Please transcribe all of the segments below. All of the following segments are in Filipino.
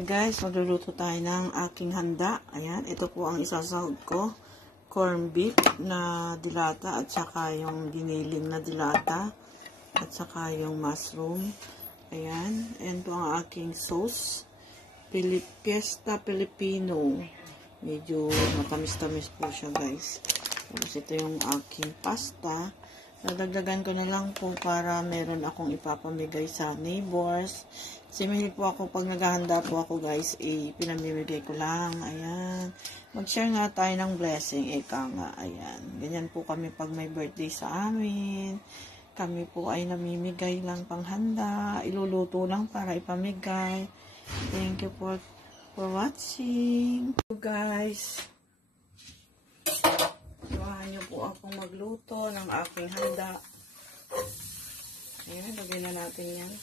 Hey guys, magluluto tayo ng aking handa. Ayan, ito po ang isasahog ko. Corn beef na dilata at saka yung giniling na dilata at saka yung mushroom. Ayan, ayan po ang aking sauce. Fiesta Filipino. Medyo matamis-tamis po siya guys. Tapos ito yung aking pasta. Nadagdagan ko na lang po para meron akong ipapamigay sa neighbors. Kasi mahilig po ako pag naghahanda po ako guys, pinamimigay ko lang. Ayan. Mag-share nga tayo ng blessing. Eka nga. Ayan. Ganyan po kami pag may birthday sa amin. Kami po ay namimigay lang panghanda. Iluluto lang para ipamigay. Thank you for watching. So guys. Samahan niyo po akong magluto ng aking handa. Ayan, lagyan na natin yan.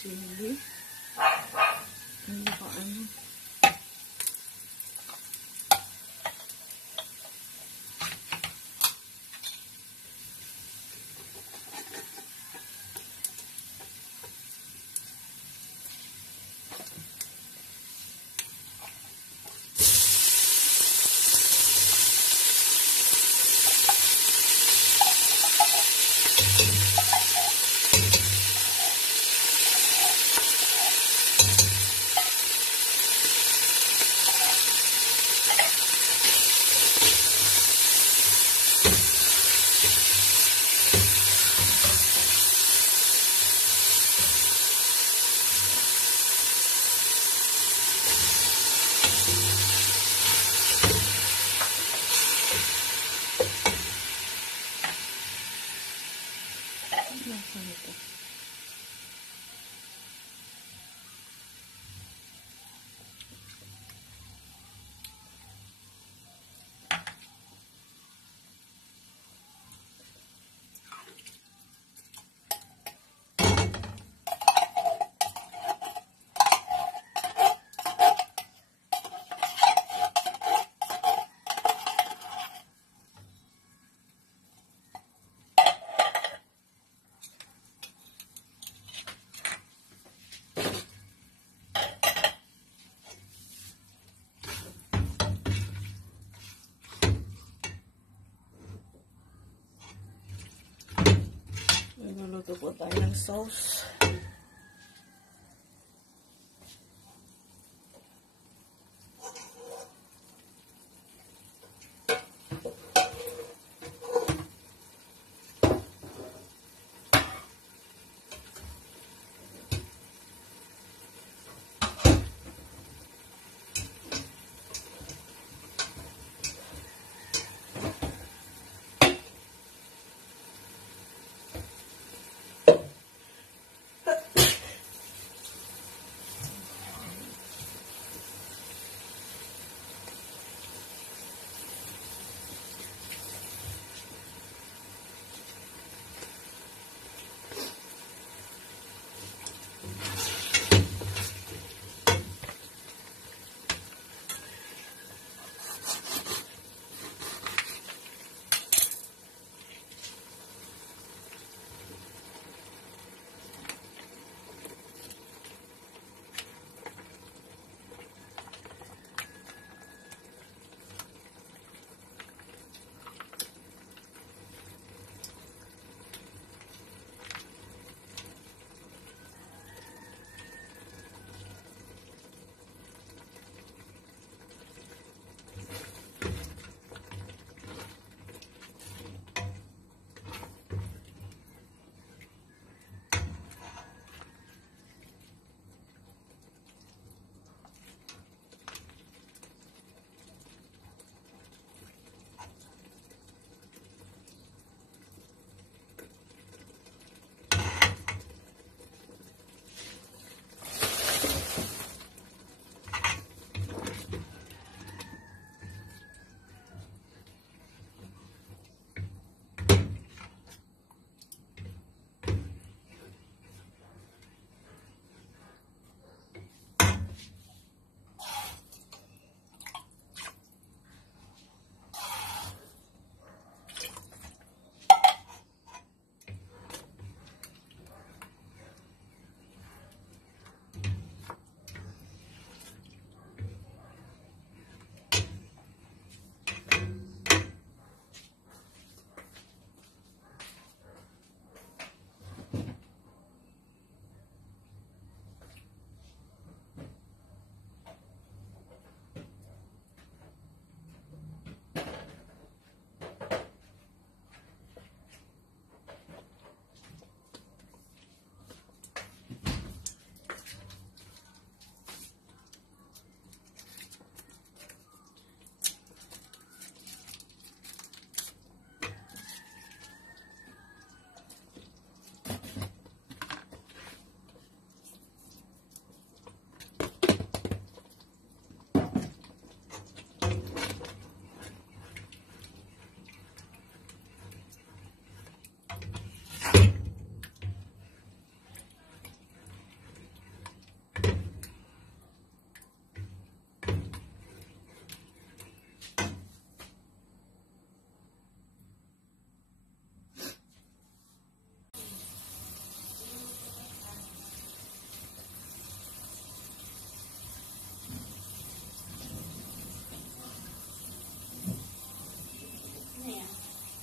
Chili. Ano ba ano? Nasaan ito? Nagluluto po tayo ng sauce.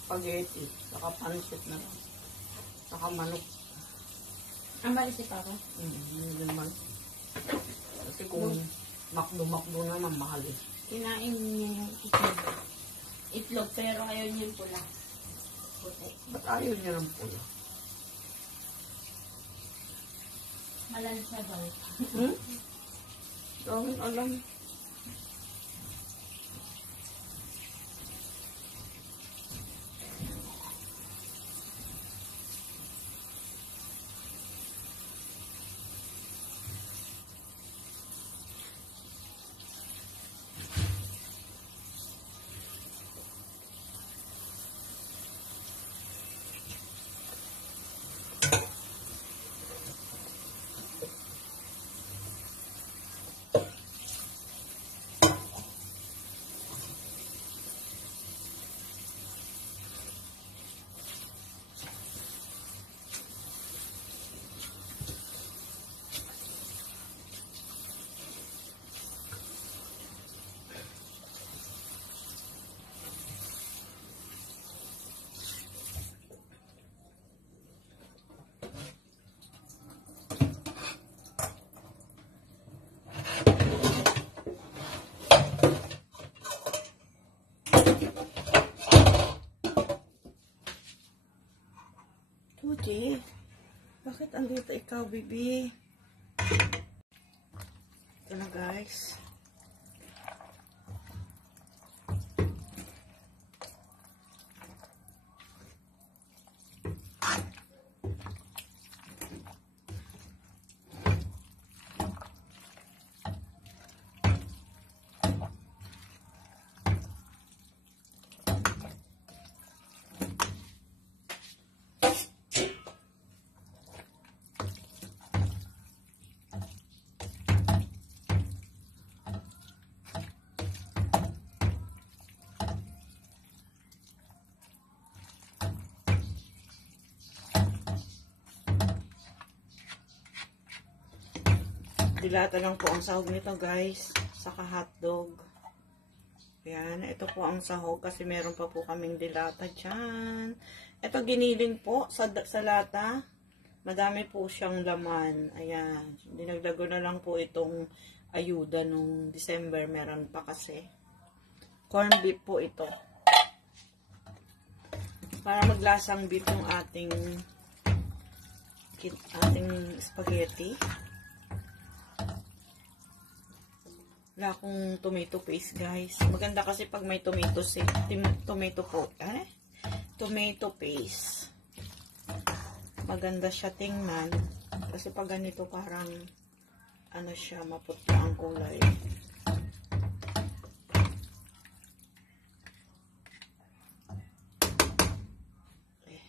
spaghetti. Saka pansit na lang. Saka manok. Ang maisip ako. Hindi naman. Kasi kung makdo naman, mahal eh. Kinain niya yung itlog. Itlog, pero ayaw niya yung pula. Puti. Ba't ayaw niya ng pula? Malansa ba? Dahil alam. Tuji, bakit andito ikaw, baby? Ito na, guys. Dilata lang po ang sahog nito, guys. Saka hotdog. Ayan, ito po ang sahog kasi meron pa po kaming dilata dyan. Ito giniling po sa lata. Madami po siyang laman. Ayan. Dinagdago na lang po itong ayuda nung December. Meron pa kasi. Corn beef po ito. Para maglasang beef yung ating spaghetti. Wala akong tomato paste, guys. Maganda kasi pag may tomatoes eh. Tomato paste. Maganda siya tingnan. Kasi pag ganito parang ano siya, maputla ang kulay. Okay.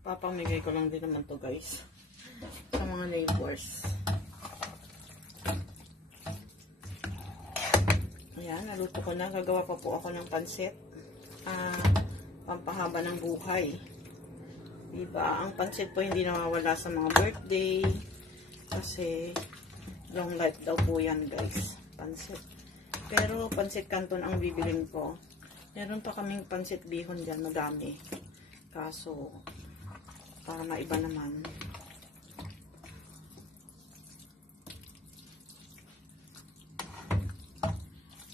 Papamigay ko lang din naman to, guys. Sa mga neighbors. Ayan, naluto ko na. Gagawa pa po ako ng pansit. Pampahaba ng buhay. Diba? Ang pansit po hindi nawawala sa mga birthday. Kasi long life daw po yan, guys. Pansit. Pero pansit canton ang bibiling ko. Meron pa kaming pansit bihon dyan. Madami. Kaso, para maiba naman.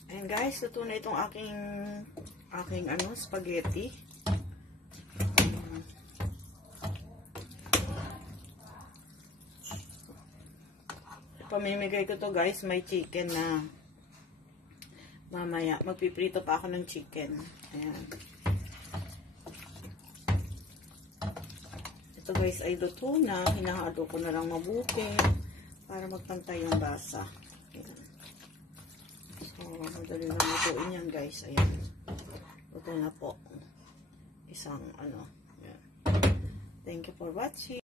Ayan, guys, ito na itong aking spaghetti. Pamimigay ko to, guys, may chicken na mamaya. Magpiprito pa ako ng chicken. Ayan. Ito, guys, ay luto na. Hinahalo ko na lang mabuti para magpantay yung basa. Ayan. So, madali lang lutuin yan, guys. Ayan. Luto na po. Isang, Ayan. Thank you for watching.